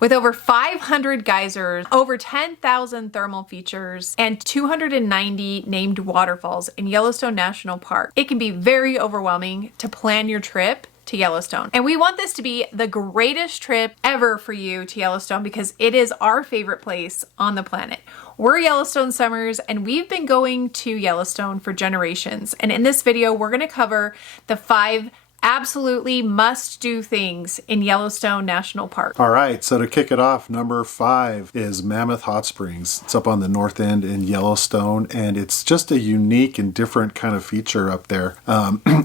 With over 500 geysers, over 10,000 thermal features, and 290 named waterfalls in Yellowstone National Park, it can be very overwhelming to plan your trip to Yellowstone. And we want this to be the greatest trip ever for you to Yellowstone because it is our favorite place on the planet. We're Yellowstone Summers and we've been going to Yellowstone for generations. And in this video, we're going to cover the 5 absolutely must-do things in Yellowstone National Park. All right, so to kick it off, number 5 is Mammoth Hot Springs. It's up on the north end in Yellowstone, and it's just a unique and different kind of feature up there.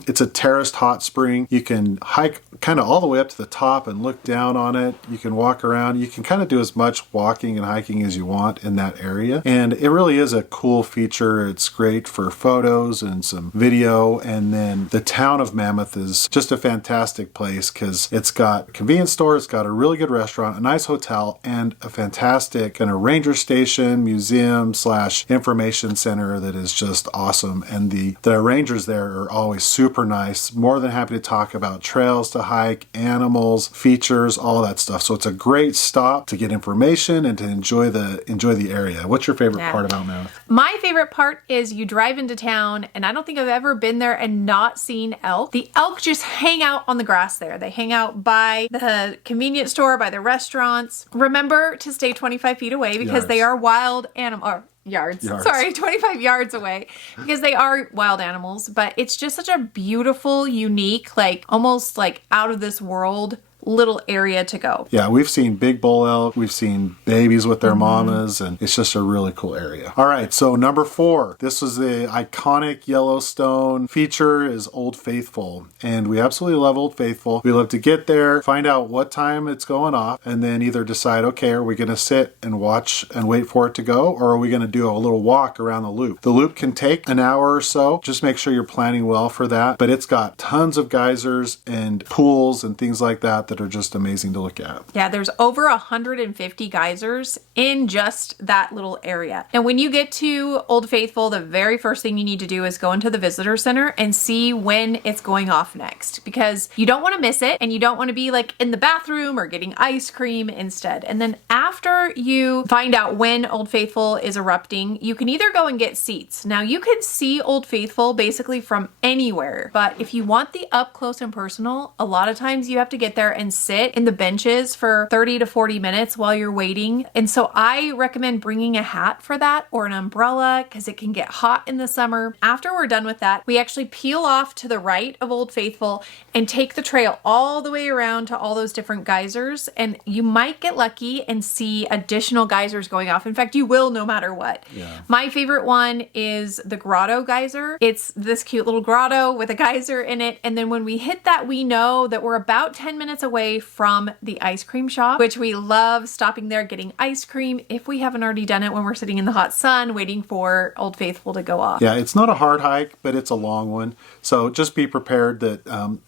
It's a terraced hot spring. You can hike kind of all the way up to the top and look down on it. You can walk around. You can kind of do as much walking and hiking as you want in that area. And it really is a cool feature. It's great for photos and some video. And then the town of Mammoth is just a fantastic place because it's got a convenience store, it's got a really good restaurant, a nice hotel, and a fantastic kind of ranger station, museum / information center that is just awesome. And the rangers there are always super nice, more than happy to talk about trails to hike, animals, features, all that stuff. So it's a great stop to get information and to enjoy the area. What's your favorite part about Mammoth? My favorite part is you drive into town, and I don't think I've ever been there and not seen elk. The elk just hang out on the grass there. They hang out by the convenience store, by the restaurants. Remember to stay 25 feet away because they are wild animals. Yards. Sorry, 25 yards away because they are wild animals, but it's just such a beautiful, unique, like almost like out of this world little area to go. Yeah, we've seen big bull elk, we've seen babies with their mamas, and it's just a really cool area. All right, so number 4, this is the iconic Yellowstone feature is Old Faithful, and we absolutely love Old Faithful. We love to get there, find out what time it's going off, and then either decide, okay, are we going to sit and watch and wait for it to go, or are we going to do a little walk around the loop? The loop can take an hour or so. Just make sure you're planning well for that, but it's got tons of geysers and pools and things like that are just amazing to look at. Yeah, there's over 150 geysers in just that little area. And when you get to Old Faithful, the very first thing you need to do is go into the visitor center and see when it's going off next, because you don't want to miss it and you don't want to be like in the bathroom or getting ice cream instead. And then after you find out when Old Faithful is erupting, you can either go and get seats. Now you can see Old Faithful basically from anywhere, but if you want the up close and personal, a lot of times you have to get there and sit in the benches for 30 to 40 minutes while you're waiting. And so I recommend bringing a hat for that or an umbrella because it can get hot in the summer. After we're done with that, we actually peel off to the right of Old Faithful and take the trail all the way around to all those different geysers. And you might get lucky and see additional geysers going off. In fact, you will no matter what. Yeah. My favorite one is the grotto geyser. It's this cute little grotto with a geyser in it. And then when we hit that, we know that we're about 10 minutes away from the ice cream shop, which we love stopping there, getting ice cream if we haven't already done it when we're sitting in the hot sun waiting for Old Faithful to go off. Yeah, it's not a hard hike, but it's a long one. So just be prepared that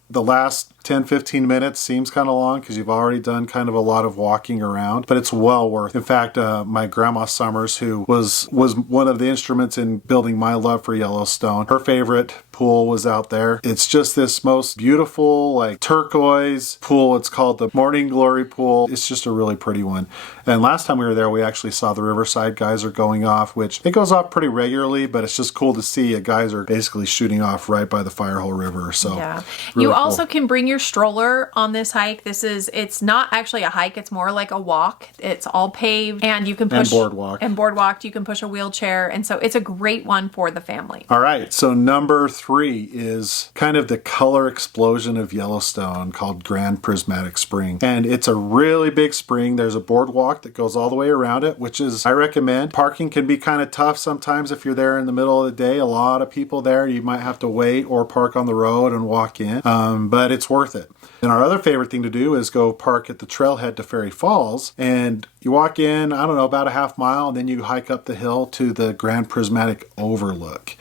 the last 10-15 minutes seems kind of long because you've already done kind of a lot of walking around, but it's well worth. In fact, my grandma Summers, who was one of the instruments in building my love for Yellowstone, her favorite pool was out there. It's just this most beautiful like turquoise pool. It's called the Morning Glory Pool. It's just a really pretty one. And last time we were there, we actually saw the Riverside geyser going off, which it goes off pretty regularly, but it's just cool to see a geyser basically shooting off right by the Firehole River. So yeah, really you cool. also can bring your stroller on this hike. It's not actually a hike. It's more like a walk. It's all paved and you can push and boardwalk. You can push a wheelchair. And so it's a great one for the family. All right. So number 3 is kind of the color explosion of Yellowstone called Grand Prismatic Spring. And it's a really big spring. There's a boardwalk that goes all the way around it, which is, I recommend. Parking can be kind of tough sometimes if you're there in the middle of the day. A lot of people there. You might have to wait or park on the road and walk in. But it's worth it. And our other favorite thing to do is go park at the trailhead to Fairy Falls, and you walk in, I don't know, about a half mile, and then you hike up the hill to the Grand Prismatic Overlook.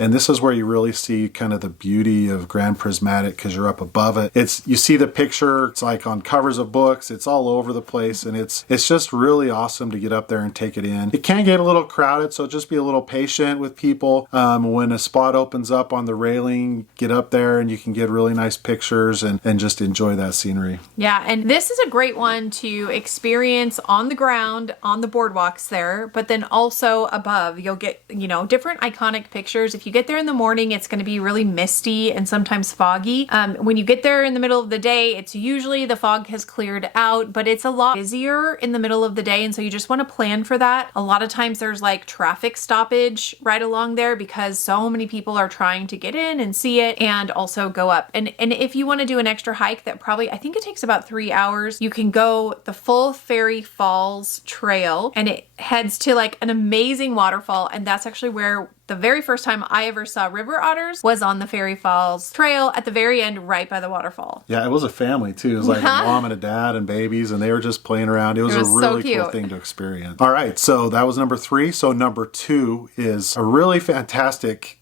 And this is where you really see kind of the beauty of Grand Prismatic because you're up above it. You see the picture, it's like on covers of books, it's all over the place, and it's just really awesome to get up there and take it in. It can get a little crowded, so just be a little patient with people. When a spot opens up on the railing, get up there and you can get really nice pictures and just enjoy that scenery. Yeah, and this is a great one to experience on the ground, on the boardwalks there, but then also above. You'll get, different iconic pictures. If you get there in the morning, it's going to be really misty and sometimes foggy. When you get there in the middle of the day, it's usually the fog has cleared out, but it's a lot busier in the middle of the day, and so you just want to plan for that. A lot of times there's like traffic stoppage right along there because so many people are trying to get in and see it and also go up. And if you want to do an extra hike that I think it takes about 3 hours, you can go the full Fairy Falls Trail, and it heads to like an amazing waterfall, and that's actually where the very first time I ever saw river otters was on the Fairy Falls Trail at the very end, right by the waterfall. Yeah, it was a family too. It was like a mom and a dad and babies, and they were just playing around. It was a really cool thing to experience. All right, so that was number 3. So number 2 is a really fantastic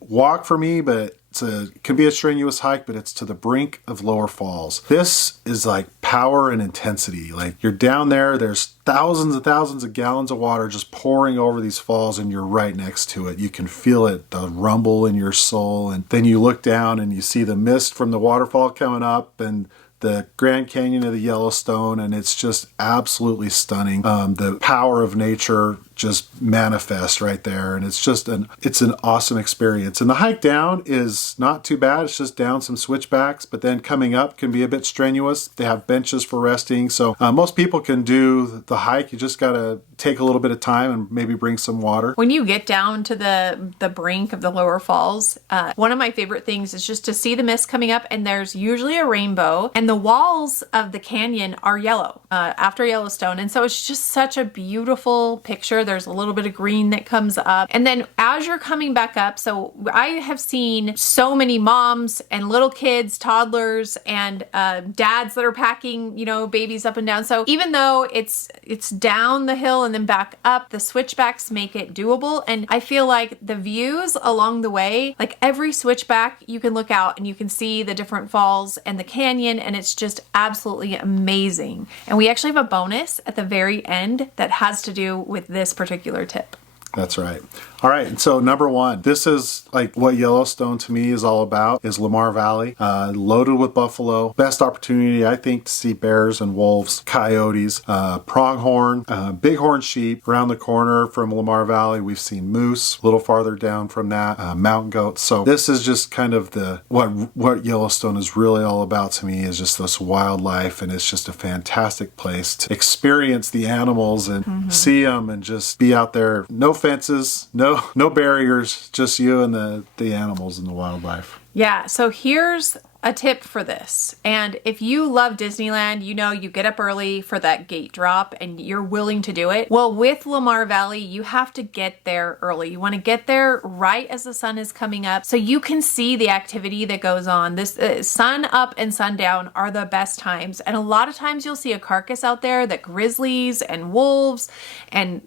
walk for me, but it can be a strenuous hike, but it's to the brink of Lower Falls. This is like power and intensity. Like you're down there, there's thousands and thousands of gallons of water just pouring over these falls, and you're right next to it. You can feel it, the rumble in your soul. And then you look down and you see the mist from the waterfall coming up and the Grand Canyon of the Yellowstone, and it's just absolutely stunning. The power of nature just manifests right there, and it's an awesome experience. And the hike down is not too bad. It's just down some switchbacks, but then coming up can be a bit strenuous. They have benches for resting, so most people can do the hike. You just gotta take a little bit of time and maybe bring some water. When you get down to the brink of the Lower Falls, one of my favorite things is just to see the mist coming up, and there's usually a rainbow, and the walls of the canyon are yellow after Yellowstone, and so it's just such a beautiful picture. There's a little bit of green that comes up, and then as you're coming back up, so I have seen so many moms and little kids, toddlers, and dads that are packing, babies up and down. So even though it's down the hill and then back up, the switchbacks make it doable. And I feel like the views along the way, like every switchback, you can look out and you can see the different falls and the canyon, and it's just absolutely amazing. And we actually have a bonus at the very end that has to do with this particular tip. That's right. All right, and so number 1, this is like what Yellowstone to me is all about, is Lamar Valley, loaded with buffalo. Best opportunity, I think, to see bears and wolves, coyotes, pronghorn, bighorn sheep. Around the corner from Lamar Valley, we've seen moose. A little farther down from that, mountain goats. So this is just kind of what Yellowstone is really all about to me, is just this wildlife, and it's just a fantastic place to experience the animals and see them and just be out there. No fences, no barriers, just you and the animals and the wildlife. Yeah, so here's a tip for this. And if you love Disneyland, you get up early for that gate drop and you're willing to do it. Well, with Lamar Valley, you have to get there early. You want to get there right as the sun is coming up so you can see the activity that goes on. This sun up and sundown are the best times. And a lot of times you'll see a carcass out there that grizzlies and wolves and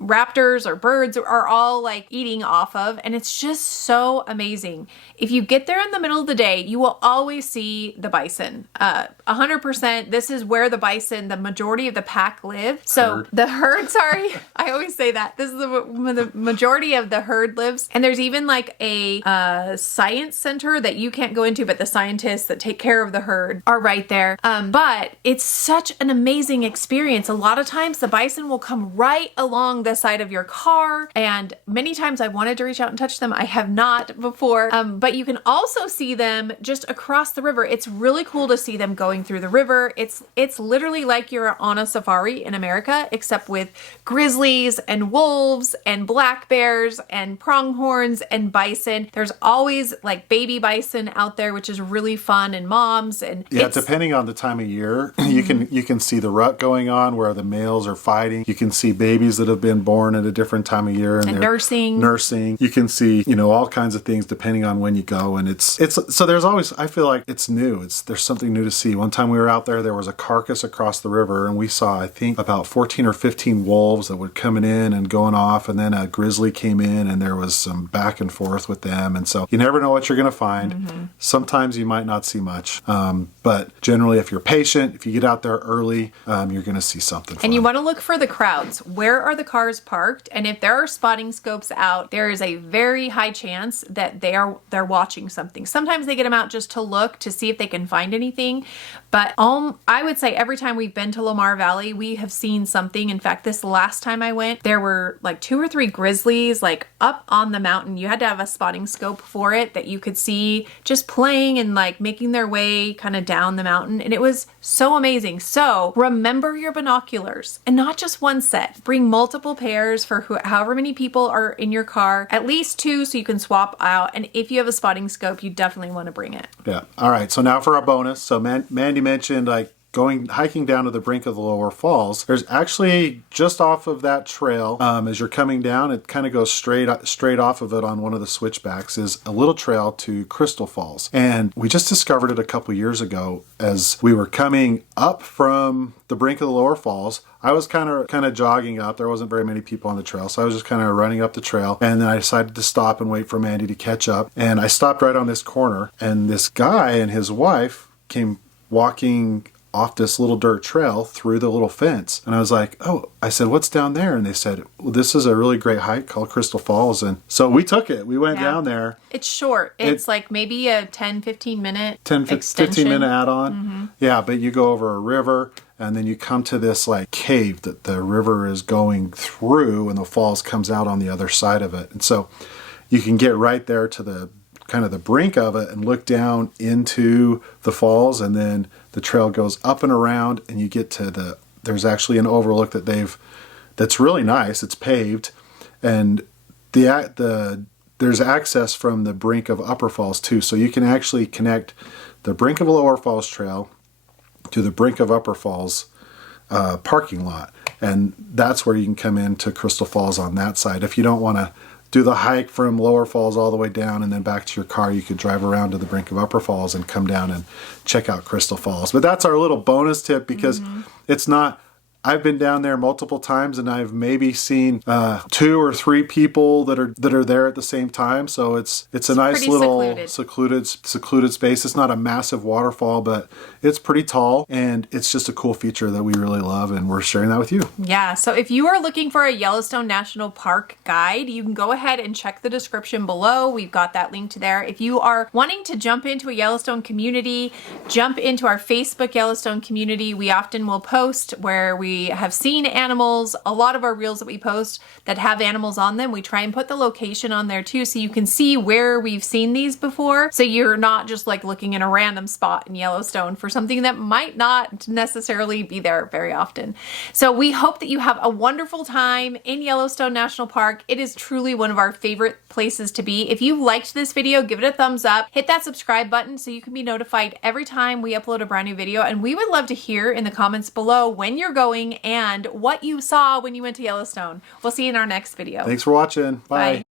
raptors or birds are all like eating off of, and it's just so amazing. If you get there in the middle of the day, you will always see the bison. 100%. This is where the bison, the majority of the pack live. So the herd, sorry, I always say that. This is the majority of the herd lives. And there's even like a science center that you can't go into, but the scientists that take care of the herd are right there. But it's such an amazing experience. A lot of times the bison will come right along the side of your car, and many times I wanted to reach out and touch them. I have not before, but you can also see them just across the river. It's really cool to see them going through the river. It's literally like you're on a safari in America, except with grizzlies and wolves and black bears and pronghorns and bison. There's always like baby bison out there, which is really fun, and moms. And yeah, depending on the time of year, you can see the rut going on where the males are fighting. You can see babies that have been born at a different time of year, and they're nursing. You can see, all kinds of things depending on when you go, and it's so there's always, I feel like it's new. There's something new to see. One time we were out there was a carcass across the river, and we saw, I think, about 14 or 15 wolves that were coming in and going off, and then a grizzly came in, and there was some back and forth with them. And so you never know what you're going to find. Sometimes you might not see much, but generally, if you're patient, if you get out there early, you're going to see something fun. And you want to look for the crowds. Where are the cars parked? And if there are spotting scopes out, there is a very high chance that they're watching something. Sometimes they get them out just to look to see if they can find anything. But I would say every time we've been to Lamar Valley, we have seen something. In fact, this last time I went, there were like 2 or 3 grizzlies like up on the mountain. You had to have a spotting scope for it that you could see just playing and like making their way kind of down the mountain. And it was so amazing. So remember your binoculars, and not just one set. Bring multiple pairs for however many people are in your car, at least 2 so you can swap out. And if you have a spotting scope, you definitely want to bring it. Yeah. All right. So now for our bonus. So Mandy mentioned like hiking down to the brink of the lower falls. There's actually just off of that trail, as you're coming down, it kind of goes straight off of it on one of the switchbacks, is a little trail to Crystal Falls. And we just discovered it a couple years ago as we were coming up from the brink of the lower falls. I was kind of jogging up. There wasn't very many people on the trail, so I was just kind of running up the trail. And then I decided to stop and wait for Mandy to catch up. And I stopped right on this corner, and this guy and his wife came walking off this little dirt trail through the little fence. And I was like, oh, I said, what's down there? And they said, well, this is a really great hike called Crystal Falls. And so we took it. We went down there. It's short. It's like maybe a 10-15 minute 15 minute add-on. Yeah, but you go over a river, and then you come to this like cave that the river is going through, and the falls comes out on the other side of it. And so you can get right there to the kind of the brink of it and look down into the falls, and then the trail goes up and around, and you get to there's actually an overlook that's really nice. It's paved, and there's access from the brink of Upper Falls too. So you can actually connect the brink of Lower Falls Trail to the brink of Upper Falls parking lot. And that's where you can come into Crystal Falls on that side. If you don't want to do the hike from Lower Falls all the way down and then back to your car, you could drive around to the brink of Upper Falls and come down and check out Crystal Falls. But that's our little bonus tip, because it's not, I've been down there multiple times, and I've maybe seen 2 or 3 people that are there at the same time. So it's a nice little secluded space. It's not a massive waterfall, but it's pretty tall, and it's just a cool feature that we really love, and we're sharing that with you. Yeah. So if you are looking for a Yellowstone National Park guide, you can go ahead and check the description below. We've got that linked there. If you are wanting to jump into a Yellowstone community, jump into our Facebook Yellowstone community. We often will post where we have seen animals. A lot of our reels that we post that have animals on them, we try and put the location on there too, so you can see where we've seen these before. So you're not just like looking in a random spot in Yellowstone for something that might not necessarily be there very often. So we hope that you have a wonderful time in Yellowstone National Park. It is truly one of our favorite places to be. If you liked this video, give it a thumbs up, hit that subscribe button so you can be notified every time we upload a brand new video. And we would love to hear in the comments below when you're going and what you saw when you went to Yellowstone. We'll see you in our next video. Thanks for watching. Bye.